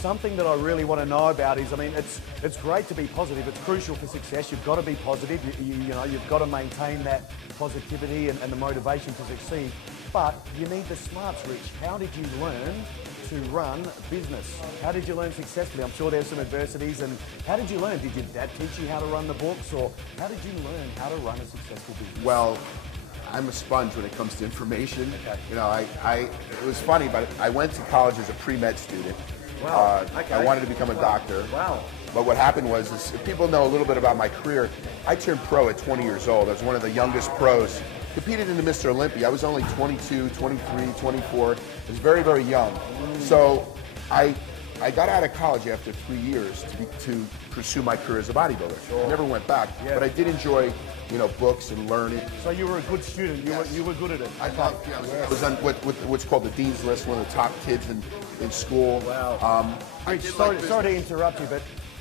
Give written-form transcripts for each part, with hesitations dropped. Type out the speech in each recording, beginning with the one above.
Something that I really want to know about is, I mean, it's great to be positive. It's crucial for success. You've got to be positive. You know, you've got to maintain that positivity and the motivation to succeed. But you need the smarts, Rich. How did you learn to run a business? How did you learn successfully? I'm sure there's some adversities. And how did you learn? Did your dad teach you how to run the books, or how did you learn how to run a successful business? Well, I'm a sponge when it comes to information. Okay. You know, it was funny, but I went to college as a pre-med student. Wow. Okay. I wanted to become a doctor. Wow. But what happened was, if people know a little bit about my career, I turned pro at 20 years old. I was one of the youngest pros. Competed in the Mr. Olympia. I was only 22, 23, 24. I was very, very young. So I got out of college after 3 years to pursue my career as a bodybuilder. Sure. I never went back, but I did enjoy, you know, books and learning. So you were a good student. You were good at it. I was on what's called the Dean's List, one of the top kids in school. Wow. Sorry to interrupt you,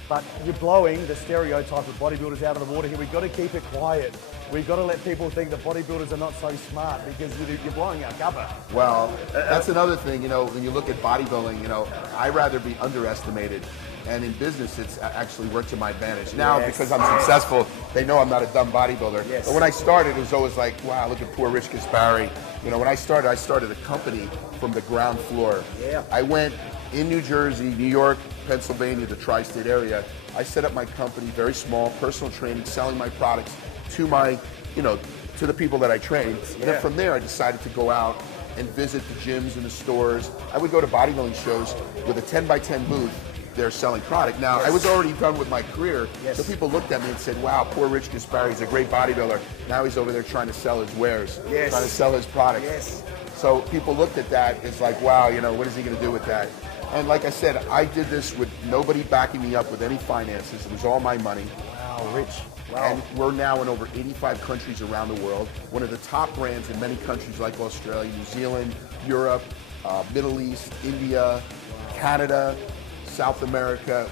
but you're blowing the stereotype of bodybuilders out of the water here. We've got to keep it quiet. We've got to let people think that bodybuilders are not so smart, because you're blowing our cover. Well, that's another thing, you know, when you look at bodybuilding, you know, I'd rather be underestimated. And in business, it's actually worked to my advantage. Now, because I'm successful, they know I'm not a dumb bodybuilder. Yes. But when I started, it was always like, wow, look at poor rich Gaspari. You know, when I started a company from the ground floor. Yeah. I went in New Jersey, New York, Pennsylvania, the tri-state area. I set up my company, very small, personal training, selling my products to my, you know, to the people that I trained. And then from there, I decided to go out and visit the gyms and the stores. I would go to bodybuilding shows with a 10x10 booth. They're selling product. Now, I was already done with my career, so people looked at me and said, wow, poor Rich Gaspari, he's a great bodybuilder. Now he's over there trying to sell his wares, trying to sell his products. So people looked at that as like, wow, you know, what is he going to do with that? And like I said, I did this with nobody backing me up with any finances. It was all my money. Wow, Rich. Wow. And we're now in over 85 countries around the world. One of the top brands in many countries like Australia, New Zealand, Europe, Middle East, India, Canada, South America.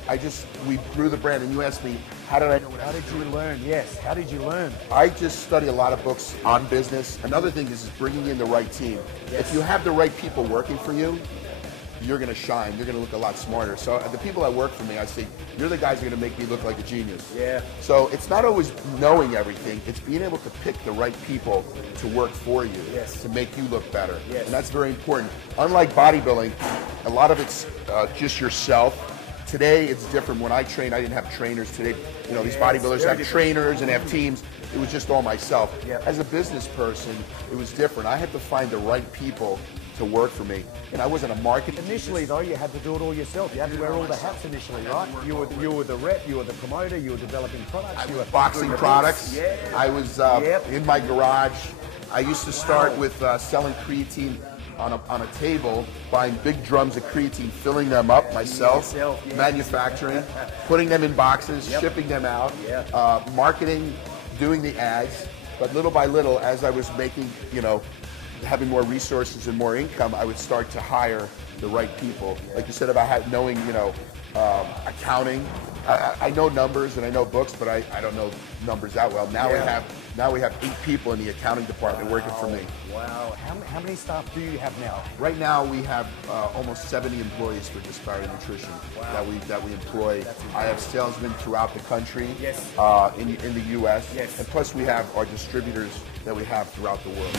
We grew the brand, and you asked me, how did I know what I was doing? How did you learn? Yes, how did you learn? I just study a lot of books on business. Another thing is bringing in the right team. If you have the right people working for you, you're going to shine. You're going to look a lot smarter. So the people that work for me, I say, you're the guys who are going to make me look like a genius. Yeah. So it's not always knowing everything. It's being able to pick the right people to work for you, to make you look better. Yes. And that's very important. Unlike bodybuilding, a lot of it's just yourself. Today, it's different. When I trained, I didn't have trainers. Today, you know, these bodybuilders have trainers and have teams. It was just all myself. As a business person, it was different. I had to find the right people to work for me, and I wasn't a marketer. Initially, though, you had to do it all yourself. You had to wear all the hats initially, right? You were the rep, you were the promoter, you were developing products. You were boxing products. I was in my garage. I used to start with selling creatine on a table, buying big drums of creatine, filling them up myself, manufacturing, putting them in boxes, shipping them out, marketing, doing the ads. But little by little, as I was making, you know, having more resources and more income, I would start to hire the right people. Like you said about knowing, you know, accounting. I know numbers and I know books, but I don't know numbers that well. Now we have 8 people in the accounting department working for me. Wow. How many staff do you have now? Right now we have almost 70 employees for Gaspari Nutrition that we employ. I have salesmen throughout the country, in the U.S. And plus we have our distributors that we have throughout the world.